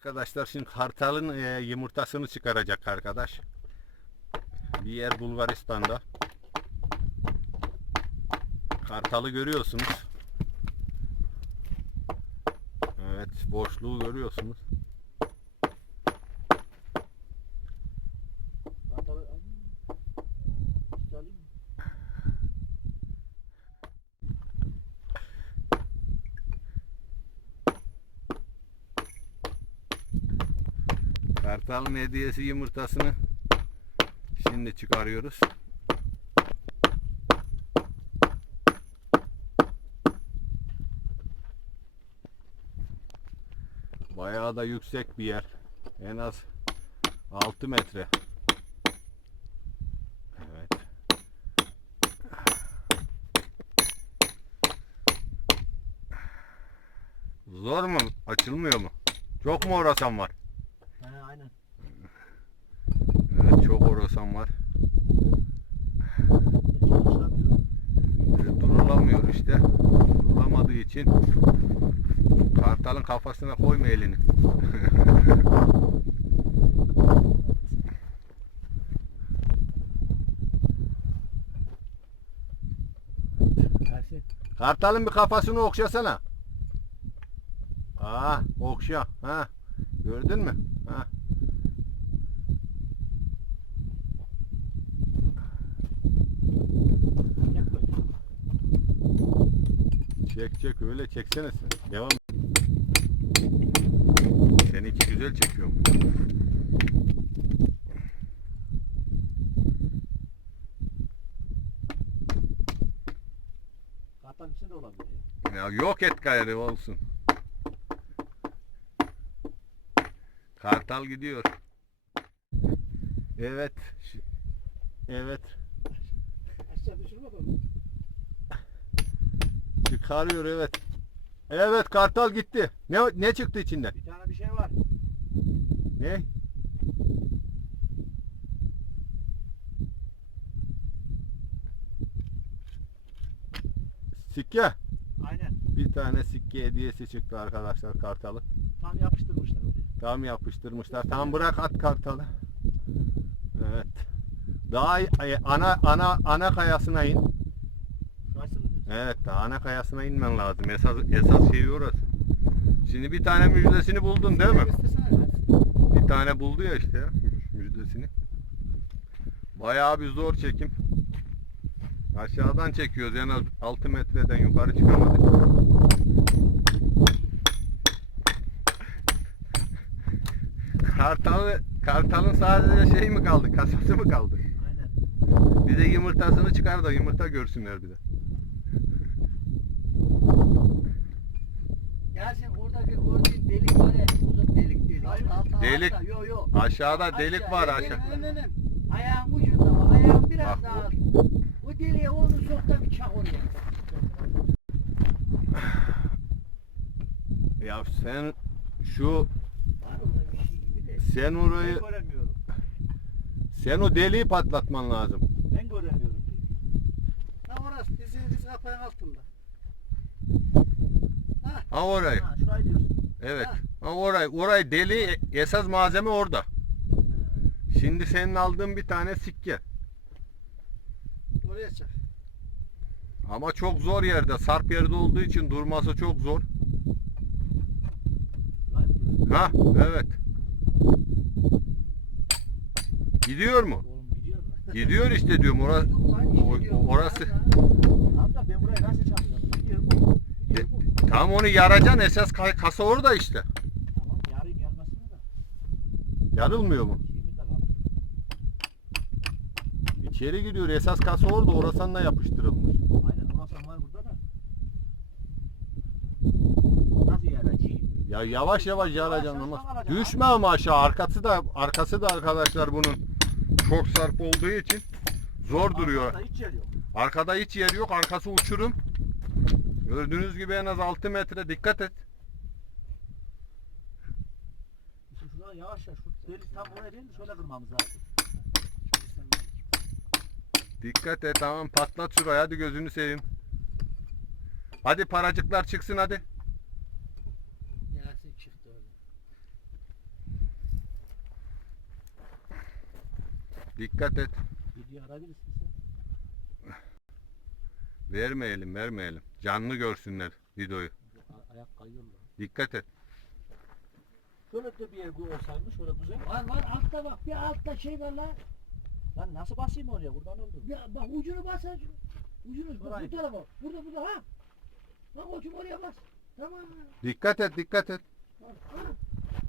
Arkadaşlar şimdi kartalın e, yumurtasını çıkaracak arkadaş. Bir yer Bulgaristan'da. Kartalı görüyorsunuz. Evet, boşluğu görüyorsunuz. Kartalı alayım mı? Üstü alayım mı? Kartalın hediyesi yumurtasını şimdi çıkarıyoruz. Bayağı da yüksek bir yer. En az 6 metre. Evet. Zor mu? Açılmıyor mu? Çok mu uğraşan var? He aynen. Evet çok uğraşan var. Çalışamıyor. E, Durulamıyor işte. Durulamadığı için kartalın kafasına koyma elini. Kartalın bir kafasını okşasana. Aa, okşa. Ha. Gördün mü? Ha. Çek çek öyle çeksene sen. Devam. Seninki güzel çekiyorum. Kartalın içinde de olabilir ya. Ya yok et gayrı olsun. Kartal gidiyor. Evet. Evet. Aşağı düşürme bakalım. Çıkarıyor evet. Evet kartal gitti. Ne ne çıktı içinden? Bir tane bir şey var. Ne? Sikke. Aynen. Bir tane sikke hediyesi çıktı arkadaşlar kartalı. Tam yapıştırmışlar oraya. Tam yapıştırmışlar. Tam bırak at kartalı. Evet. Daha ana ana ana kayasına in. Evet, daha ana kayasına inmen lazım. Esas esas şey orası. Şimdi bir tane müjdesini buldun değil mi? Tane buldu ya işte ya müjdesini. Bayağı bir zor çekim. Aşağıdan çekiyoruz az 6 metreden yukarı çıkamadık. Kartal, kartalın sadece şey mi kaldı? Kasası mı kaldı? Aynen. Bir de yumurtasını çıkar da yumurta görsünler bir de. Yasin oradaki gördüğün delik var ya delik. Altta, Delik. altta, Yo yo. Aşağıda delik var aşağı. Ayağın ucunda o, ayağın biraz Bak, daha bu-. O deliğe onu sok da bir çak oraya. Ya sen şu şey sen orayı Ben göremiyorum. sen o deliği patlatman lazım. Ben göremiyorum. Ha orası dizinin diz kapağın altında. Ha orayı. Ha şurayı diyorsun. Evet. Ha orayı. Orayı deli esas malzeme orada. Şimdi senin aldığın bir tane sikke. Oraya çak. Ama çok zor yerde. Sarp yerde olduğu için durması çok zor. Ha evet. Gidiyor mu? Oğlum gidiyor işte diyorum. Orası, diyorum. orası. Tamam da ben burayı nasıl çalacağım? Gidiyor bu. Gidiyor bu. tam onu yaracaksın. Esas kasa orada işte. Tamam yarayım yanmasını da. Yarılmıyor mu? Şeyimiz de kaldı. İçeri gidiyor. Esas kasa orada. Orasanla yapıştırılmış. Aynen orası var burada da. Nasıl yarayacağım? Ya yavaş yavaş yaracaksın yavaş ama. Düşme ama aşağı. Arkası da arkası da arkadaşlar bunun çok sarp olduğu için zor duruyor. Arkada hiç yer yok. Arkada hiç yer yok. Arkası uçurum. Gördüğünüz gibi en az 6 metre dikkat et. Şuradan yavaş yavaş. Şu deli tam oraya değil mi? Şöyle kırmamız lazım. Dikkat et tamam patlat şuraya hadi gözünü seveyim. Hadi paracıklar çıksın hadi. Yasin çıktı öyle. Dikkat et. Gidiyor arabilirsiniz. Vermeyelim vermeyelim. Canlı görsünler videoyu. Ayak kayıyorlar. Dikkat et. Şöyle de bir yer olsaymış şöyle güzel. Var var altta bak bir altta şey var lan. Lan nasıl basayım oraya buradan oldu. Ya bak ucunu bas. Ucunu bak bu tarafa. Burada burada ha. Bak koçum oraya bas. Tamam. Dikkat et dikkat et. Ha.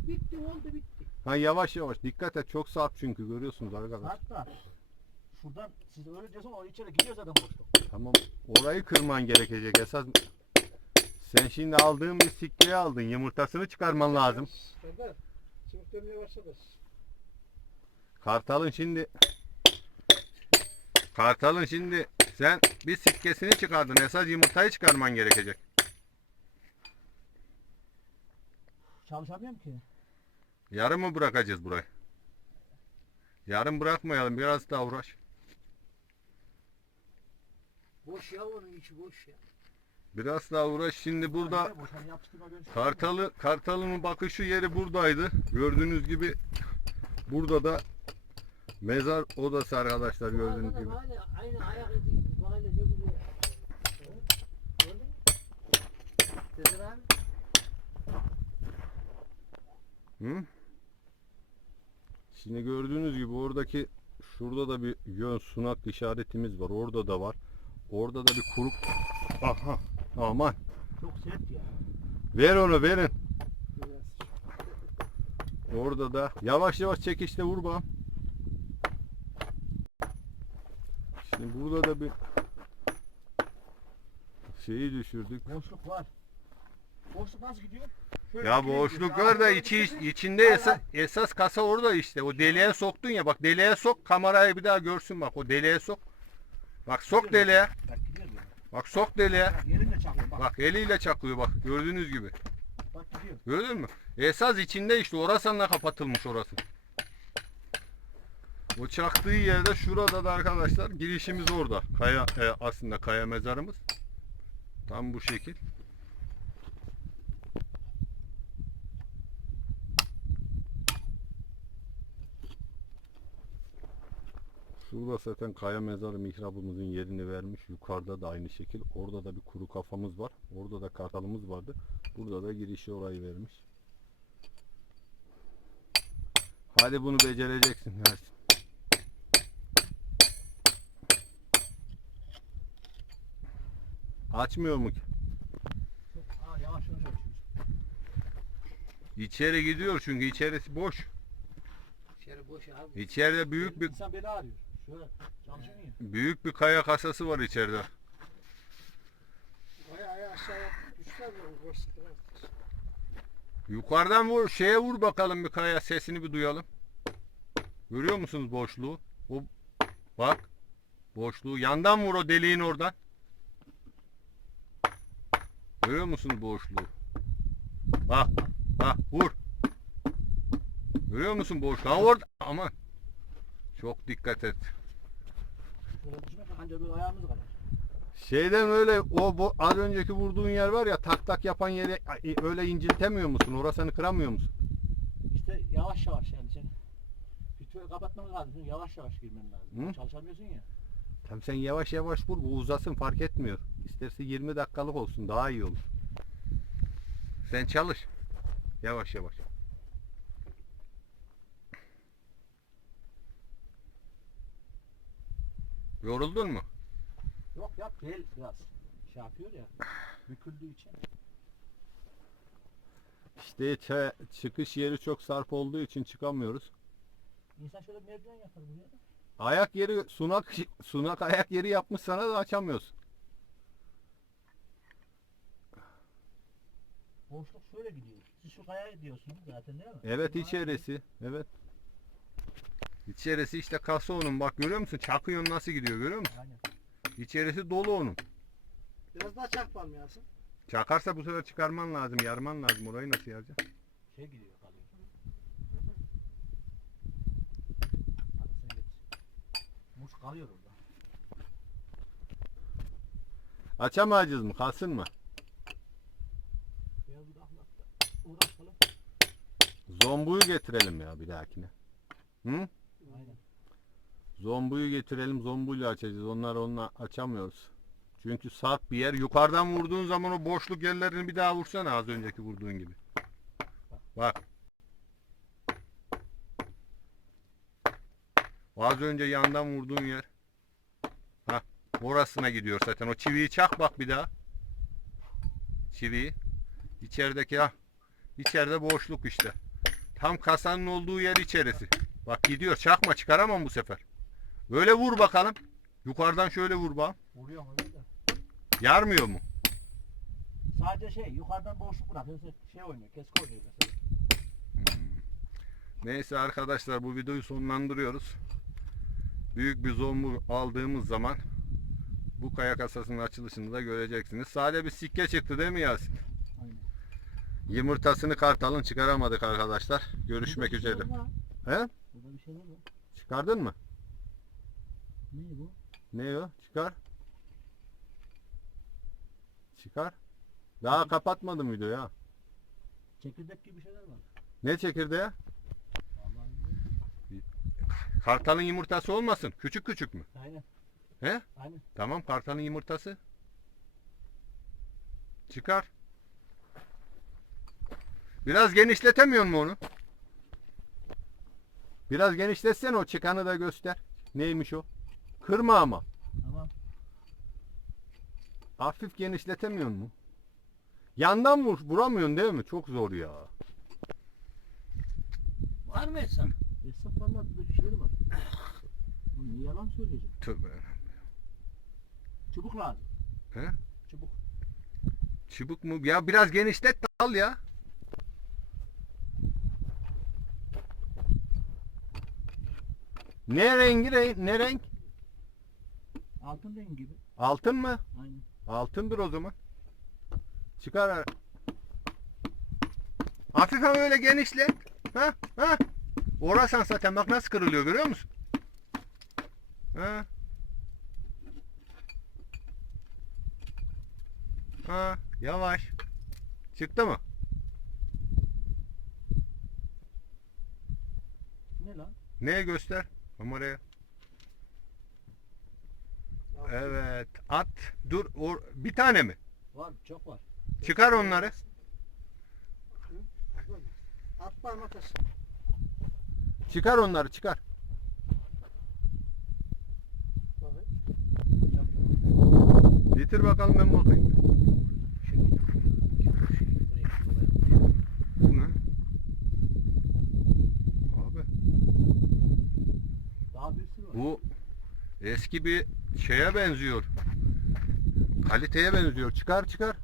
Bitti oldu bitti. Ha yavaş yavaş dikkat et. Çok sağ çünkü görüyorsunuz arkadaşlar. Hatta şuradan siz öyle diyorsun o içeri gidiyor zaten boşluk. Tamam. Orayı kırman gerekecek esas. Sen şimdi aldığın bir sikkeyi aldın. Yumurtasını çıkarman lazım. Serdar, çabuk dönmeye başladı. Kartalın şimdi Kartalın şimdi sen bir sikkesini çıkardın. Esas yumurtayı çıkarman gerekecek. Çalışamıyorum ki. Yarın mı bırakacağız burayı? Yarın bırakmayalım. Biraz daha uğraş. Boş ya onun içi boş ya. Biraz daha uğraş. Şimdi burada. Kartalı Kartal'ın bakışı yeri buradaydı. Gördüğünüz gibi burada da mezar odası arkadaşlar gördüğünüz gibi. Aynı ayak izi. Böyle ne güzel. Öyle. Sezer abi. Hı? Şimdi gördüğünüz gibi oradaki şurada da bir yön sunak işaretimiz var. Orada da var. Orada da bir kuruk. Aha. Aman. Çok sert ya. Ver onu verin. Orada da yavaş yavaş çekişte vur bakalım. Şimdi burada da bir şeyi düşürdük. Boşluk var. Boşluk nasıl gidiyor? Şöyle Ya gidiyor, boşluk gidiyor. var da içi içinde esas, esas kasa orada işte. O deliğe soktun ya bak deliğe sok kamerayı bir daha görsün bak o deliğe sok. Bak sok deliğe. Bak. Bak sok deliğe. Bak bak. Eliyle çakıyor bak gördüğünüz gibi. Bak gidiyor. Gördün mü? Esas içinde işte orasıyla kapatılmış orası. O çaktığı yerde şurada da arkadaşlar girişimiz orada. Kaya e, aslında kaya mezarımız. Tam bu şekil. Şurada zaten kaya mezarı mihrabımızın yerini vermiş. Yukarıda da aynı şekil. Orada da bir kuru kafamız var. Orada da kartalımız vardı. Burada da girişi orayı vermiş. Hadi bunu becereceksin Ersin. Açmıyor mu ki? İçeri gidiyor çünkü içerisi boş. İçeri boş abi. İçeride büyük bir İnsan beni arıyor. Büyük bir kaya kasası var içeride. Aşağıya düşler mi? Yukarıdan vur, şeye vur bakalım bir kaya sesini bir duyalım. Görüyor musunuz boşluğu? O bak. Boşluğu yandan vur o deliğin oradan. Görüyor musunuz boşluğu? Bak. Bak vur. Görüyor musun boşluğu? Ha orada. Aman. Çok dikkat et. Şöyle düşmek ancak böyle ayağımız kadar. Şeyden öyle o bu, az önceki vurduğun yer var ya tak tak yapan yeri öyle inciltemiyor musun? Orasını kıramıyor musun? İşte yavaş yavaş yani sen fitörü kapatman lazım. Yavaş yavaş girmen lazım. Hı? Çalışamıyorsun ya. Tam sen yavaş yavaş vur bu uzasın fark etmiyor. İsterse 20 dakikalık olsun daha iyi olur. Sen çalış. Yavaş yavaş. Yoruldun mu? Yok ya bel biraz şey yapıyor ya. Büküldüğü için. İşte çe- çıkış yeri çok sarp olduğu için çıkamıyoruz. İnsan şöyle merdiven yapar buraya da. Ayak yeri sunak sunak ayak yeri yapmış sana da açamıyorsun. Boşluk şöyle gidiyor. Siz şu kayaya diyorsunuz zaten değil mi? Evet kaya- içerisi. Evet. İçerisi işte kasa onun. Bak görüyor musun? Çakıyor nasıl gidiyor görüyor musun? Aynen. İçerisi dolu onun. Biraz daha çarpmam lazım. Çakarsa bu sefer çıkarman lazım. Yarman lazım. Orayı nasıl yaracaksın? Şey gidiyor kalıyor. Anasını getir. Muş kalıyor orada. Açamayacağız mı? Kalsın mı? Uğraşalım. Zombuyu getirelim ya bir dahakine. Hı? Zombuyu getirelim. Zombuyla açacağız. Onları onunla açamıyoruz. Çünkü sert bir yer. Yukarıdan vurduğun zaman o boşluk yerlerini bir daha vursana az önceki vurduğun gibi. Bak. Az önce yandan vurduğun yer. Ha, orasına gidiyor zaten. O çiviyi çak bak bir daha. Çiviyi. İçerideki ha. İçeride boşluk işte. Tam kasanın olduğu yer içerisi. Bak gidiyor. Çakma çıkaramam bu sefer. Böyle vur bakalım. Yukarıdan şöyle vur bak. Vuruyor mu. Yarmıyor mu? Sadece şey yukarıdan boşluk bırakıyorsun şey oynuyor keski oynuyor mesela. Neyse arkadaşlar bu videoyu sonlandırıyoruz. Büyük bir zombu aldığımız zaman bu kaya kasasının açılışını da göreceksiniz. Sade bir sikke çıktı değil mi Yasin? Aynen. Yumurtasını kartalın çıkaramadık arkadaşlar. Görüşmek şey üzere. He? Burada bir şey? Çıkardın mı? Ne bu? Ne o? Çıkar. Çıkar. Daha kapatmadım videoyu ha. Çekirdek gibi şeyler var. Ne çekirdeği? Vallahi bilmiyorum. Kartalın yumurtası olmasın. Küçük küçük mü? Aynen. He? Aynen. Tamam kartalın yumurtası. Çıkar. Biraz genişletemiyor mu onu? Biraz genişletsen o çıkanı da göster. Neymiş o? Kırma ama. Tamam. Hafif genişletemiyor mu? Yandan vur, vuramıyorsun değil mi? Çok zor ya. Var mı hesap? Esnaf valla burada bir şeyler var. Oğlum niye yalan söyleyeceğim? Tövbe. Çubuk lazım. He? Çubuk. Çubuk mu? Ya biraz genişlet de al ya. Ne rengi? Ne renk? Altın rengi gibi. Altın mı? Aynen. Altındır o zaman. Çıkar. Hafif ama öyle genişlet. Ha? Ha? Orasan zaten bak nasıl kırılıyor görüyor musun? Ha? Ha, yavaş. Çıktı mı? Ne lan? Neye göster? Kameraya. Evet. At. Dur. Or bir tane mi? Var çok var. Çıkar onları. At parmak aşağı. Çıkar onları çıkar. Getir bakalım ben bakayım. Bu ne? Abi var. bu eski bir şeye benziyor. Kaliteye benziyor. Çıkar çıkar.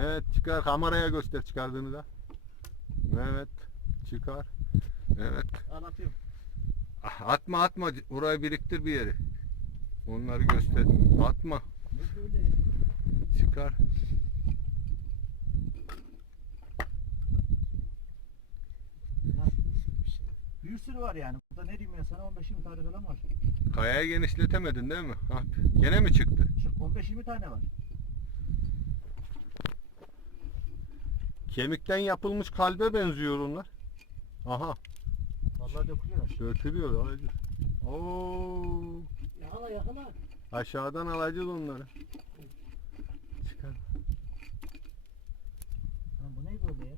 Evet çıkar. Kameraya göster çıkardığını da. Evet. Çıkar. Evet. Anlatıyorum. Ah, Atma atma. Oraya biriktir bir yeri. Onları göster. Atma. Çıkar. Bir sürü var yani. Burada ne diyeyim ya sana 15-20 tane falan var. Kayayı genişletemedin değil mi? Ha, gene mi çıktı? Şu 15-20 tane var. Kemikten yapılmış kalbe benziyor onlar. Aha. Vallahi dökülüyor aşağı. Dökülüyor. Oo. Yakala yakala. Aşağıdan alacağız onları. Çıkar. Lan bu ne böyle ya?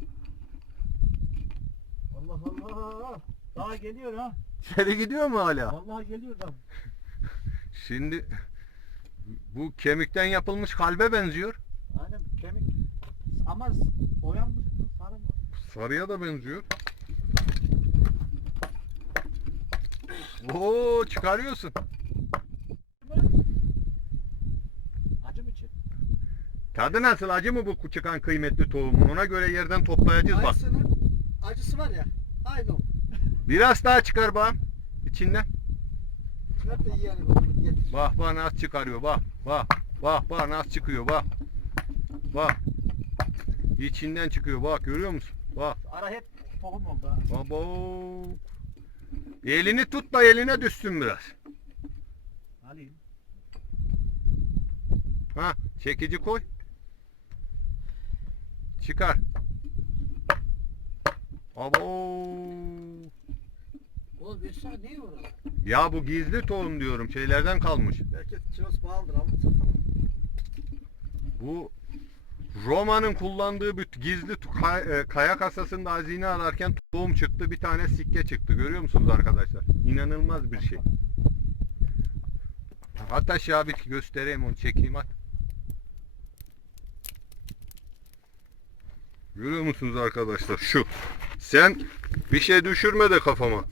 Allah Allah. Daha geliyor ha. İçeri gidiyor mu hala? Vallahi geliyor lan. Şimdi bu kemikten yapılmış kalbe benziyor. Aynen kemik. Ama boyanmış mı? Sarı mı? Sarıya da benziyor. Oo çıkarıyorsun. Acı mı içi? Tadı nasıl? Acı mı bu çıkan kıymetli tohumun? Ona göre yerden toplayacağız bak. Acısı var ya. Aynı o. Biraz daha çıkar bak. içinden. Ver de yiyelim onu getir. Bak bak nasıl çıkarıyor bak. Bak. Bak bak nasıl çıkıyor bak. Bak. İçinden çıkıyor bak görüyor musun? Bak. Ara hep tohum oldu ha. Baba. Elini tut da eline düşsün biraz. Alayım. Ha çekici koy. Çıkar. Abo. Oğlum bir saat ne orada? Ya bu gizli tohum diyorum. Şeylerden kalmış. Belki kilosu pahalıdır ama satamam. Bu Roma'nın kullandığı bir gizli kay- e, kaya kasasında hazine ararken tohum çıktı. Bir tane sikke çıktı. Görüyor musunuz arkadaşlar? İnanılmaz bir şey. Hatta şu abi göstereyim onu çekeyim at. Görüyor musunuz arkadaşlar? Şu. Sen bir şey düşürme de kafama.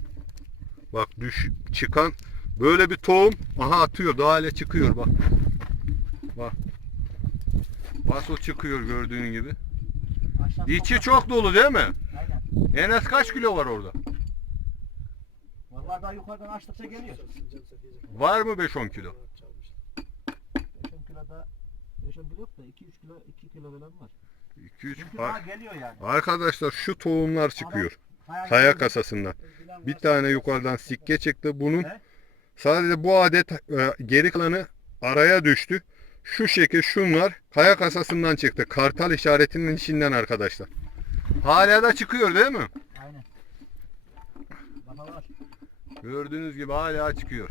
Bak düş çıkan böyle bir tohum aha atıyor daha hale çıkıyor bak. Bak. Paso çıkıyor gördüğün gibi. İçi çok dolu değil mi? Aynen. En az kaç kilo var orada? Vallahi daha yukarıdan açtıkça geliyor. Var mı 5-10 kilo? Çalmış. 5-10 kiloda 5-10 kilo yok da 2-3 kilo 2 kilo falan var. 2-3 Çünkü daha geliyor yani. Arkadaşlar şu tohumlar çıkıyor. Kaya, Kaya kasasından. Bir tane yukarıdan sikke çıktı. Bunun sadece bu adet e, geri kalanı araya düştü. Şu şekil şunlar kaya kasasından çıktı. Kartal işaretinin içinden arkadaşlar. Hala da çıkıyor değil mi? Aynen. Daha var. Gördüğünüz gibi hala çıkıyor.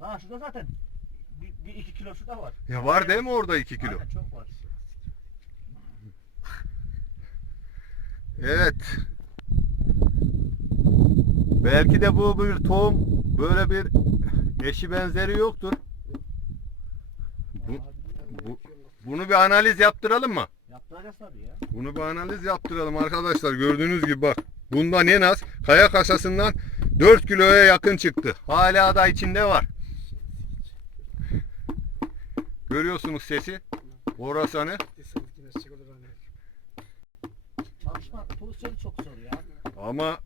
Ha şurada zaten 1-2 kilo şurada var. Ya var değil mi orada 2 kilo? Aynen çok var. Evet. Belki de bu bir tohum böyle bir eşi benzeri yoktur. Bu, bu, bunu bir analiz yaptıralım mı? Yaptıracağız tabii ya. Bunu bir analiz yaptıralım arkadaşlar. Gördüğünüz gibi bak. Bundan en az kaya kasasından 4 kiloya yakın çıktı. Hala da içinde var. Görüyorsunuz sesi. Orasanı. Dizsiniz yine sıcak olur hani. Çalışma pozisyonu çok zor ya. Ama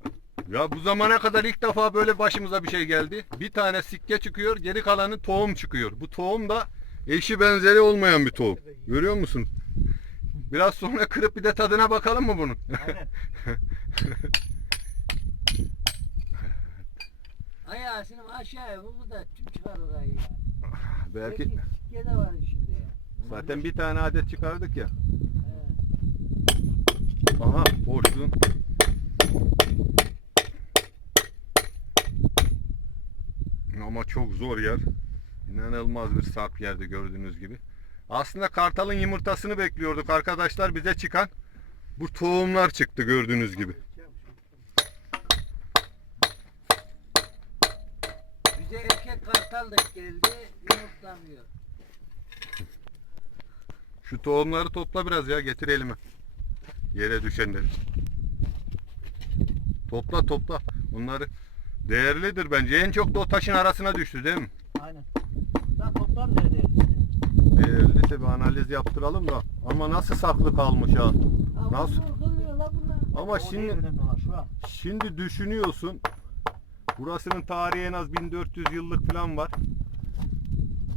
ya bu zamana kadar ilk defa böyle başımıza bir şey geldi. Bir tane sikke çıkıyor, geri kalanı tohum çıkıyor. Bu tohum da eşi benzeri olmayan bir tohum. Görüyor musun? Biraz sonra kırıp bir de tadına bakalım mı bunun? Aynen. Ay Yasin'im aşağıya bu da tüm çıkar orayı ya. Belki Sikke de var içinde ya. zaten bir tane adet çıkardık ya. He. Aha boşluğun. Ama çok zor yer. İnanılmaz bir sarp yerde gördüğünüz gibi. Aslında kartalın yumurtasını bekliyorduk arkadaşlar. Bize çıkan bu tohumlar çıktı gördüğünüz gibi. Bize erkek kartal da geldi yumurtlamıyor. Şu tohumları topla biraz ya getir elime. Yere düşenleri. Topla topla. Bunları değerlidir bence. En çok da o taşın arasına düştü değil mi? Aynen. Daha toplar nerede işte. Değerliyse bir analiz yaptıralım da. Ama nasıl saklı kalmış ha. Nasıl? Ama şimdi. Şimdi düşünüyorsun. Burasının tarihi en az 1400 yıllık falan var.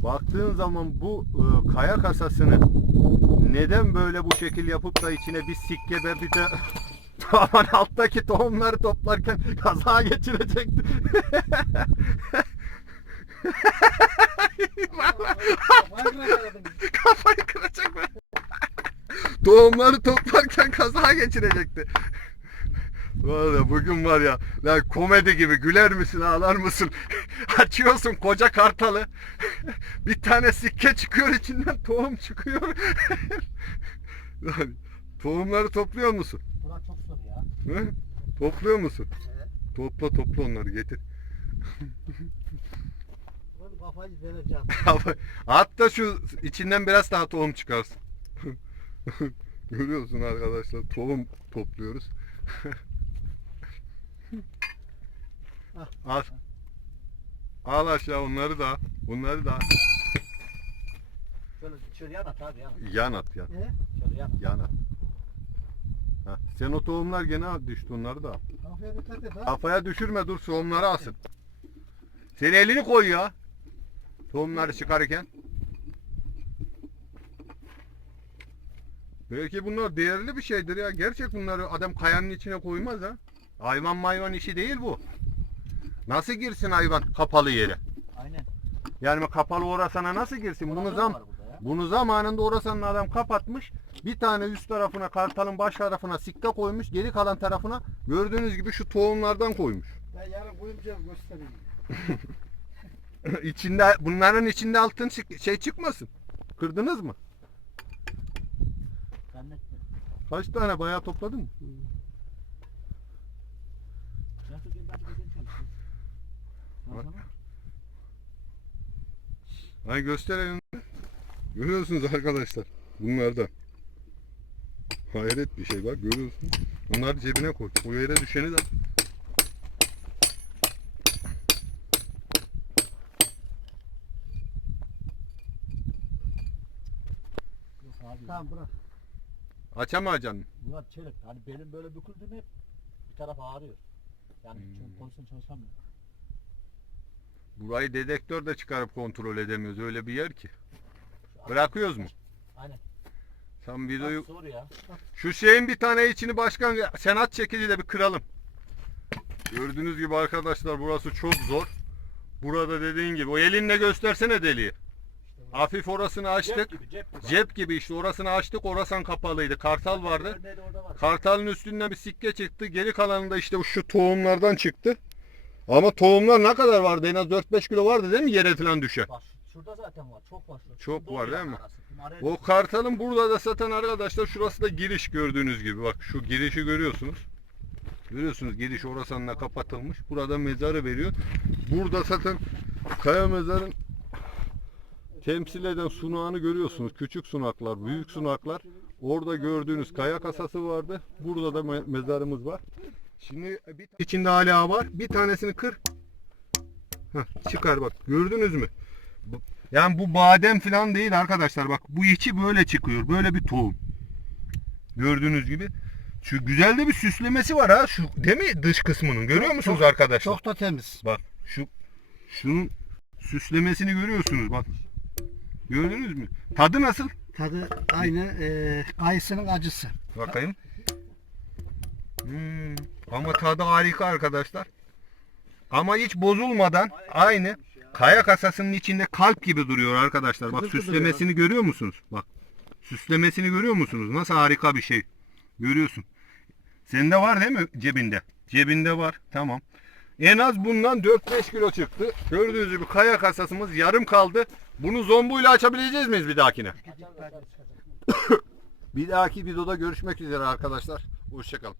Baktığın zaman bu e, kaya kasasını neden böyle bu şekil yapıp da içine bir sikke ve bir de aman alttaki tohumları toplarken kaza geçirecekti. Kafayı kıracak be. Tohumları toplarken kaza geçirecekti. Valla bugün var ya lan komedi gibi güler misin ağlar mısın? Açıyorsun koca kartalı. bir tane sikke çıkıyor içinden tohum çıkıyor. Tohumları topluyor musun? Bura çok Hı? Topluyor musun? Evet. Topla topla onları getir. Kafayı vereceğim. Hatta şu içinden biraz daha tohum çıkarsın. Görüyorsun arkadaşlar tohum topluyoruz. Al. Al aşağı onları da. Bunları da. Şöyle, şöyle yan at abi yan. at. Yan at yan. Ne? Şöyle yan. at. Yan at. Sen o tohumlar gene düştü onları da. al. Kafaya dikkat et ha. Kafaya düşürme dur tohumları alsın. Sen elini koy ya. Tohumları çıkarırken. Belki bunlar değerli bir şeydir ya. Gerçek bunları adam kayanın içine koymaz ha. Hayvan mayvan işi değil bu. Nasıl girsin hayvan kapalı yere? Aynen. Yani kapalı orasına nasıl girsin? Bunu zam var ya. Bunu zamanında Orasan'ın adam kapatmış. Bir tane üst tarafına kartalın baş tarafına sikke koymuş. Geri kalan tarafına gördüğünüz gibi şu tohumlardan koymuş. Ben yarın koyacağım göstereyim. içinde bunların içinde altın şey çıkmasın. Kırdınız mı? Kaç tane bayağı topladın mı? Gel hadi Görüyorsunuz arkadaşlar. Bunlardan. Hayret bir şey bak görüyorsun. Bunları cebine koy. O yere düşeni de. Tamam bırak. Açamayacaksın. Murat çelik. Hani benim böyle büküldü mü hep bir taraf ağrıyor. Yani Hmm. çünkü pozisyon çalışamıyor. Burayı dedektör de çıkarıp kontrol edemiyoruz. Öyle bir yer ki. Bırakıyoruz mu? Aynen. Sen Videoyu... Zor ya. Şu şeyin bir tane içini başkan senat çekiciyle bir kıralım. Gördüğünüz gibi arkadaşlar burası çok zor. Burada dediğin gibi o elinle göstersene deliği. Hafif orasını açtık. Cep gibi cep gibi. Cep gibi işte orasını açtık orasan kapalıydı. Kartal vardı. Var. Kartalın üstünden bir sikke çıktı. Geri kalanında işte şu tohumlardan çıktı. Ama tohumlar ne kadar vardı? En az 4-5 kilo vardı değil mi yere falan düşen? Bak şurada zaten var. Çok var. şurada. Çok Şurada var değil mi? arası. O kartalın burada da satan arkadaşlar şurası da giriş gördüğünüz gibi. Bak şu girişi görüyorsunuz. Görüyorsunuz giriş orasanla kapatılmış. Burada mezarı veriyor. Burada zaten kaya mezarın temsil eden sunağını görüyorsunuz. Küçük sunaklar, büyük sunaklar. Orada gördüğünüz kaya kasası vardı. Burada da me- mezarımız var. Şimdi bir içinde hala var. Bir tanesini kır. Heh, çıkar bak. Gördünüz mü? Yani bu badem falan değil arkadaşlar. Bak bu içi böyle çıkıyor. Böyle bir tohum. Gördüğünüz gibi. Şu güzel de bir süslemesi var ha. Şu değil mi dış kısmının? Görüyor musunuz arkadaşlar? Çok da temiz. Bak şu şunun süslemesini görüyorsunuz bak. Gördünüz mü? Tadı nasıl? Tadı aynı e, kayısının acısı. Bakayım. Hmm, ama tadı harika arkadaşlar. Ama hiç bozulmadan aynı kaya kasasının içinde kalp gibi duruyor arkadaşlar. Bak Kızıl süslemesini görüyor musunuz? Bak. Süslemesini görüyor musunuz? Nasıl harika bir şey. Görüyorsun. Sende var değil mi cebinde? Cebinde var. Tamam. En az bundan 4-5 kilo çıktı. Gördüğünüz gibi kaya kasasımız yarım kaldı. Bunu zombuyla açabileceğiz miyiz bir dahakine? Bir dahaki videoda görüşmek üzere arkadaşlar. Hoşçakalın.